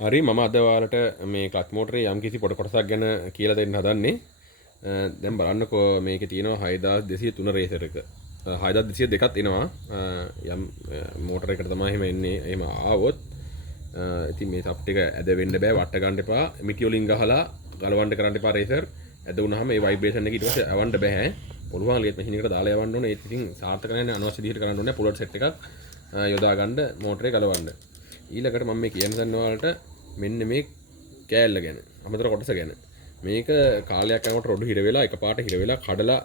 හරි මම අද ඔයාලට මේ ක්ලච් මෝටරේ යම්කිසි පොඩ කොටසක් ගැන කියලා දෙන්න හදන්නේ. දැන් බලන්නකෝ මේකේ තියෙනවා 6203 රේසර් එක. 6202ක් එනවා. යම් මෝටර එකකට තමයි එහෙම එන්නේ. එහෙම ආවොත් ඉතින් මේ සප්ට් එක ඇද වෙන්න බෑ, වට ගන්න එපා. මිටි වලින් ගහලා ගලවන්න කරන්න එපා රේසර්. ඇද වුණාම ඒ ভাইබ්‍රේෂන් එක ඊට පස්සේ යවන්න බෑ. පුළුවන් ලියත් මැෂින් එකට දාලා යවන්න ඕනේ. ඒත් ඉතින් සාර්ථක නැහැ, අනවශ්‍ය විදිහට කරන්න ඕනේ. පුලට් සෙට් එකක් යොදා ගන්න මෝටරේ ගලවන්න. ඊළඟට මම මේ කියන්න දන්න ඔයාලට මෙන්න මේ කෑල්ල ගැන, අමතර කොටස ගැන. මේක කාලයක් යනකොට රොඩු හිර වෙලා එකපාරට හිර වෙලා කඩලා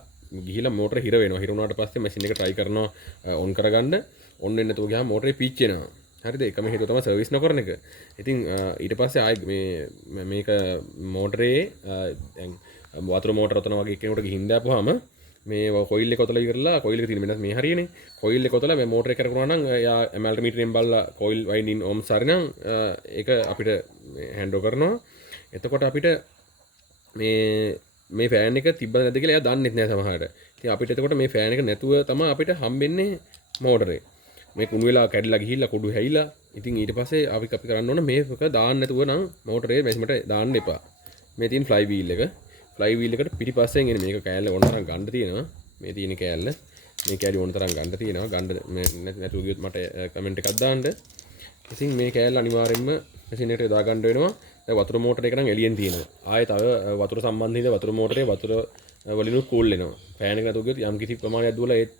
ගිහිලා මෝටර හිර වෙනවා. හිර වුණාට පස්සේ මැෂින් එක try කරනවා ඔන් කරගන්න. ඔන් වෙන්නේ නැතුව ගියාම මෝටරේ පිච්චෙනවා. හරිද? එකම හේතුව තමයි සර්විස් නොකරන එක. ඉතින් ඊට පස්සේ ආයි මේක මෝටරේ දැන් වතුර මෝටර ඔතන වගේ කෙනෙකුට ගිහින් දාපුවාම මේ කොයිල් එක ඔතලා ඉවරලා කොයිල් එක තියෙන මෙන්න මේ හරියනේ. කොයිල් එක ඔතලා මේ මෝටර එක කරකවනවා නම් එයා ඇමල්ටිමීටරෙන් බලලා කොයිල් වයින්ඩින් ඕම්ස් හරි නම් ඒක අපිට හෑන්ඩ් ඕවර් කරනවා. එතකොට අපිට මේ ෆෑන් එක තිබ්බද නැද්ද කියලා එයා දන්නෙත් නෑ සමහරට. ඉතින් අපිට එතකොට මේ ෆෑන් එක නැතුව තමයි අපිට හම්බෙන්නේ මෝටරේ. මේ කුණු වෙලා කැඩිලා ගිහිල්ලා කුඩු හැයිලා. ඉතින් ඊට පස්සේ අපි කරන්න ඕන මේක දාන්න නැතුව නම් මෝටරේ මැෂිමට දාන්න එපා. මේ තියෙන ෆ්ලයි වීල් එක. ෆ්ලයි වීල් එකට පිටිපස්සෙන් එන මේක කෑල්ල ඕන තරම් ගන්න තියෙනවා. මේ තියෙන කෑල්ල. මේ කෑලි ඕන තරම් ගන්න තියෙනවා. ගන්න නැතුව ගියොත් මට කමෙන්ට් එකක් දාන්න. ඉතින් මේ කෑල්ල අනිවාර්යෙන්ම මැෂින් එකට යොදා ගන්න වෙනවා. දැන් වතුර මෝටර එක නම් එළියෙන් තියෙනවා. ආයේ තව වතුර සම්බන්ධිත වතුර මෝටරේ වතුර වලිනුත් කූල් වෙනවා. ෆෑන් එක නැතුව ගියොත් යම් කිසි ප්‍රමාණයක් දුවලා ඒත්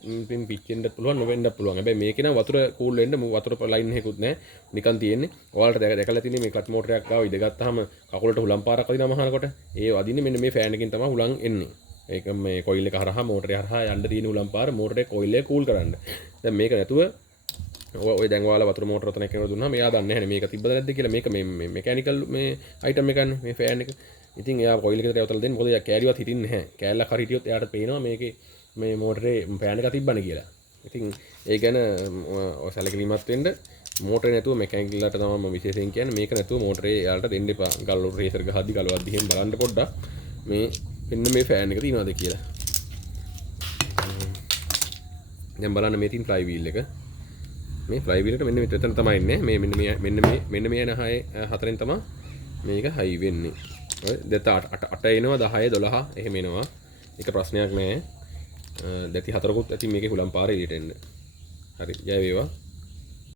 පිච්චෙන්නත් පුළුවන් නොවෙන්නත් පුළුවන්. හැබැයි මේකේ නම් වතුර කූල් වෙන්න වතුර ලයින් එකකුත් නැහැ. නිකන් තියෙන්නේ. ඔයාලට දැකලා තියෙන්නේ මේ ක්ලච් මෝටරයක් ආව ඉඳගත්තාම කකුලට හුලම් පාරක් වදිනවා මහනකොට. ඒ වදින්නේ මෙන්න මේ ෆෑන් එකෙන් තමයි හුලම් එන්නේ. ඒක මේ කොයිල් එක හරහා මෝටරේ හරහා යන්න තියෙන හුලම් පාර මෝටරේ කොයිල් එක කූල් කරන්න. දැන් මේක නැතුව ඔය දැන් ඔයාලා වතුර මෝටර ඔතන එකන දුන්නාම එයා දන්නේ නැහැ මේක තිබ්බද නැද්ද කියලා. මේක මේ මෙකැනිකල් මේ අයිටම් එකන්නේ මේ ෆෑන් එක. ඉතින් එයා කොයිල් එකට යවතලා දෙන්න. මොකද එයා කෑලිවත් හිටින්නේ නැහැ. කෑල්ලක් හරි හිටියොත් එයාට පේනවා මේකේ මේ මෝටරේ ෆෑන් එකක් තිබ්බනේ කියලා. ඉතින් ඒ ගැන ඔය සැලකිලිමත් වෙන්න. මෝටරේ නැතුව මෙකැනිකල්ලට තමයි මම විශේෂයෙන් කියන්නේ. මේක නැතුව මෝටරේ එයාලට දෙන්න එපා. ගල් රේසර් ගහද්දි ගලවද්දි එහෙම බලන්න පොඩ්ඩක්. මේ මෙන්න මේ ෆෑන් එක තියනවාද කියලා. දැන් බලන්න මේ තියෙන ෆ්ලයි වීල් එක. මේ ෆ්ලයි වීල් එකට මෙන්න මෙතන තමයි ඉන්නේ. මේ මෙන්න මේ යන හතරෙන් තමයි මේක හයි වෙන්නේ. ඔය දෙත 8 එනවා 10 12 එහෙම එනවා. ඒක ප්‍රශ්නයක් නෑ. දැති හතරකුත් ඇති මේකේ හුලම් පාර එළියට එන්න. හරි. ජය වේවා.